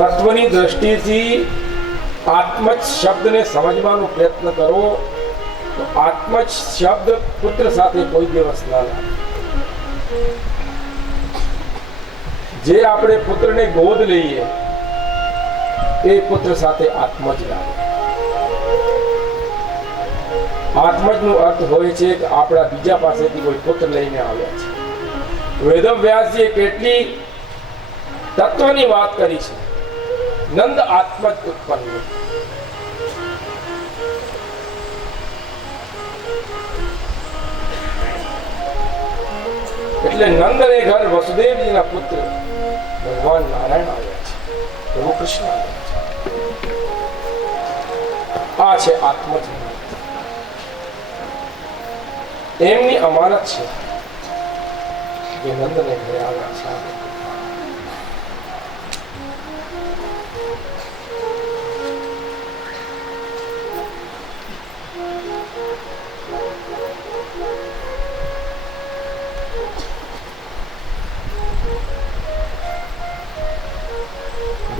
તત્વની દ્રષ્ટિથી આત્મજ શબ્દને સમજવાનો પ્રયત્ન કરો તો આત્મજ શબ્દ પુત્ર સાથે કોઈ દિવસ ના લાગે. જે આપણે પુત્રને ગોદ લઈએ એ પુત્ર સાથે આત્મજ લાગે. આત્મજનો અર્થ હોય છે કે આપણા બીજા પાસેથી કોઈ પુત્ર લઈને આવ્યા છે. વેદવ્યાસજીએ કેટલી તત્વની વાત કરી છે. નંદ આત્મજ ઉત્પન્ન, એટલે નંદને ઘર વસુદેવજીના પુત્ર ભગવાન નારાયણ આવ્યા છે, પ્રભુ કૃષ્ણ આવ્યા છે. આ છે આત્મજ. એમની અમાનત છે જે નંદને ઘરે આવ્યા છે.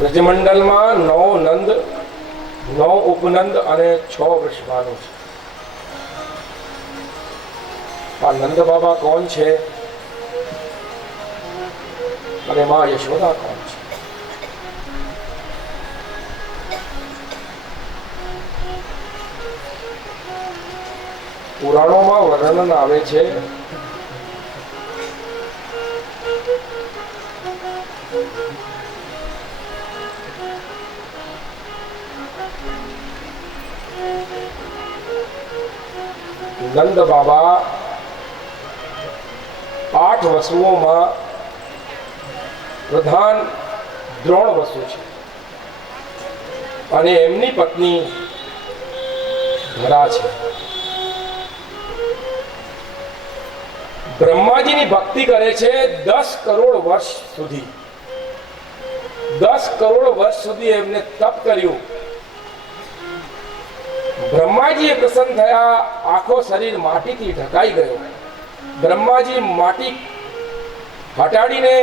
બ્રજમંડલમાં 9 નંદ, 9 ઉપનંદ અને 6 વૃષભાનો છે. આ નંદ બાબા કોણ છે અને માં યશોદા કોણ છે? પુરાણોમાં વર્ણન આવે છે નંદ બાબા 8 વસુઓમાં પ્રધાન દ્રોણ વસુ છે અને એમની પત્ની ધરા છે. બ્રહ્માજીની ભક્તિ કરે છે 10 કરોડ વર્ષ સુધી. 10 કરોડ વર્ષ સુધી એમને તપ કર્યું. બ્રહ્માજીએ પ્રસન્ન થયા, આખો શરીર માટીથી ઢકાઈ ગયો. બ્રહ્માજી માટી હટાડીને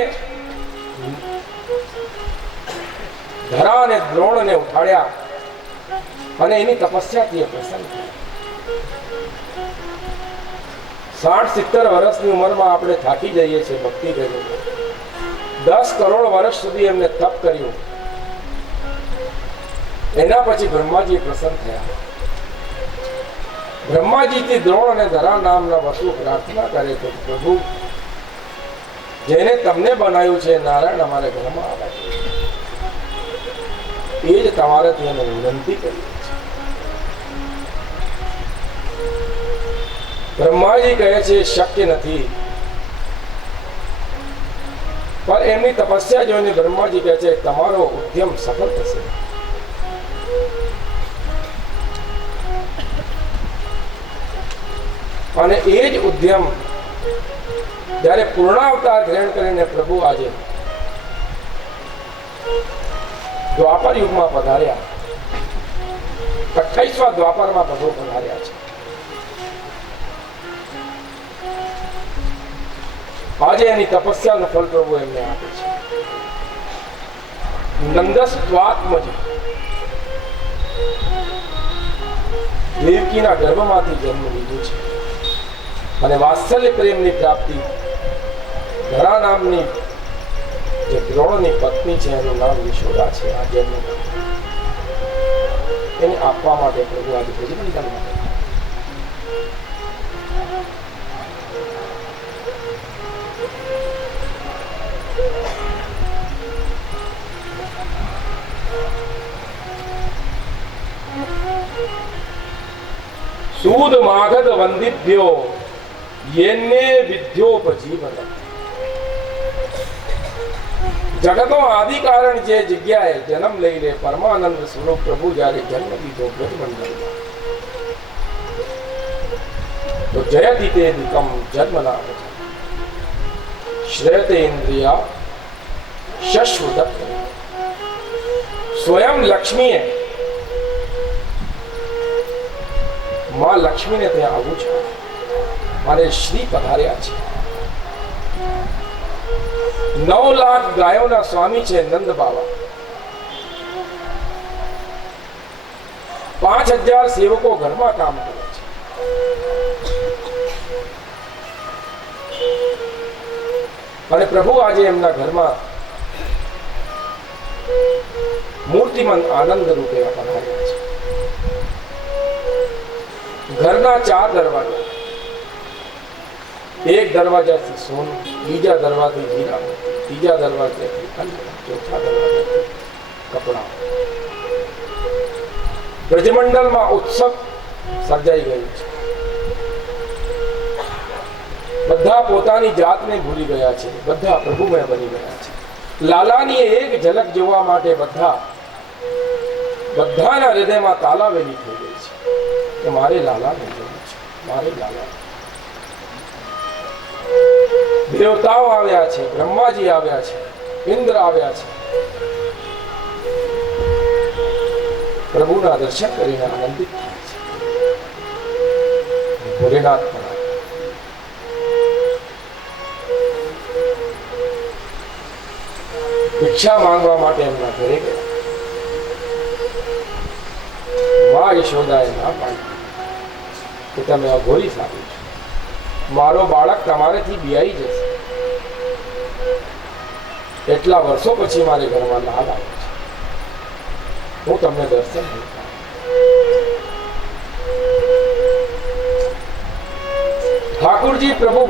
ધરા અને દ્રોણને ઉઠાડ્યા અને એની તપસ્યાથી પ્રસન્ન થયા. 60-70 વર્ષની ઉંમરમાં આપણે થાકી જઈએ છીએ ભક્તિ કરીને. 10 કરોડ વર્ષ સુધી એમને તપ કર્યું. એના પછી બ્રહ્માજી પ્રસન્ન થયા. બ્રહ્માજીથી દ્રોણ અને ધરા નામના વસુ પ્રાર્થના કરે તો પ્રભુ જેને તમને બનાવ્યું છે નારાયણ અમારા ઘરમાં આવે એ જ તમારાથી અમે વિનંતી કરીએ છીએ. બ્રહ્માજી કહે છે શક્ય નથી, પણ એમની તપસ્યા જોઈને બ્રહ્માજી કહે છે તમારો ઉદ્યમ સફળ થશે. અને એ જ ઉદ્યમ જ્યારે પૂર્ણાવતાર ગ્રહણ કરીને પ્રભુ આજે દ્વાપર યુગમાં પધાર્યા, 28મા દ્વાપરમાં પ્રભુ પધાર્યા છે. આજે એની તપસ્યાનું ફળ પ્રભુ એમને આપે છે. નંદસ્ત્વાત્મજ દેવકીના ગર્ભમાંથી જન્મ લીધું છે અને વાત્સલ્ય પ્રેમની પ્રાપ્તિ ધરા નામની જે દ્રોણની પત્ની છે એનું નામ યશોદા છે. આ જન્મ એને આપવા માટે પ્રભુ આજે બ્રજમંડળમાં સૂદ માગધ વંદિભ્યો યેને વિદ્યોપજીવન. જગતનો આદિ કારણ જે જગ્યાએ જન્મ લઈ લે પરમાનંદ સ્વરૂપ પ્રભુ જ્યારે જન્મ લીધો બ્રજમંડળમાં તો જયતિ તે દુકમ જન્મના શ્રેયતે ઇન્દ્રિયા શશ્વદત્ત. સ્વયં લક્ષ્મીએ માં લક્ષ્મીને ત્યાં આવું છે અને શ્રી પધાર્યા છે. 9 લાખ ગાયોના સ્વામી છે નંદ બાબા. 5000 સેવકો ઘરમાં કામ કરે છે. અને પ્રભુ આજે એમના ઘરમાં મૂર્તિમંત આનંદ રૂપે પધાર્યા છે. ઘરના 4 દરવાજા, એક દરવાજાથી સોનું, બીજા દરવાજાથી હીરા, ત્રીજા દરવાજાથી અન્ન, ચોથા દરવાજાથી કપડા. બ્રજમંડળમાં ઉત્સવ સર્જાઈ ગયું છે. બધા પોતાની જાતને ભૂલી ગયા છે, બધા પ્રભુમય બની ગયા છે. લાલાની એક ઝલક જોવા માટે બધાના હૃદયમાં તાલાવેલી થઈ ગઈ છે કે મારે લાલાને જોવું છે, મારે લાલા. દેવતાઓ આવ્યા છે, બ્રહ્માજી આવ્યા છે, ઇન્દ્ર આવ્યા છે. પ્રભુના દર્શન કરીને આનંદિત થાય છે. ભોલેનાથ પણ ભિક્ષા માંગવા માટે એમના ઘરે ગયા. મા યશોદાએ ના પાડી કે તમે અઘોરી સાબુ છો, મારો બાળક તમારેથી બિયાઈ જશે. એટલા વર્ષો પછી મારે ઘરમાં લાલ આવે છે, હું તમને દર્શન નહીં કરું. ઠાकुर जी प्रभु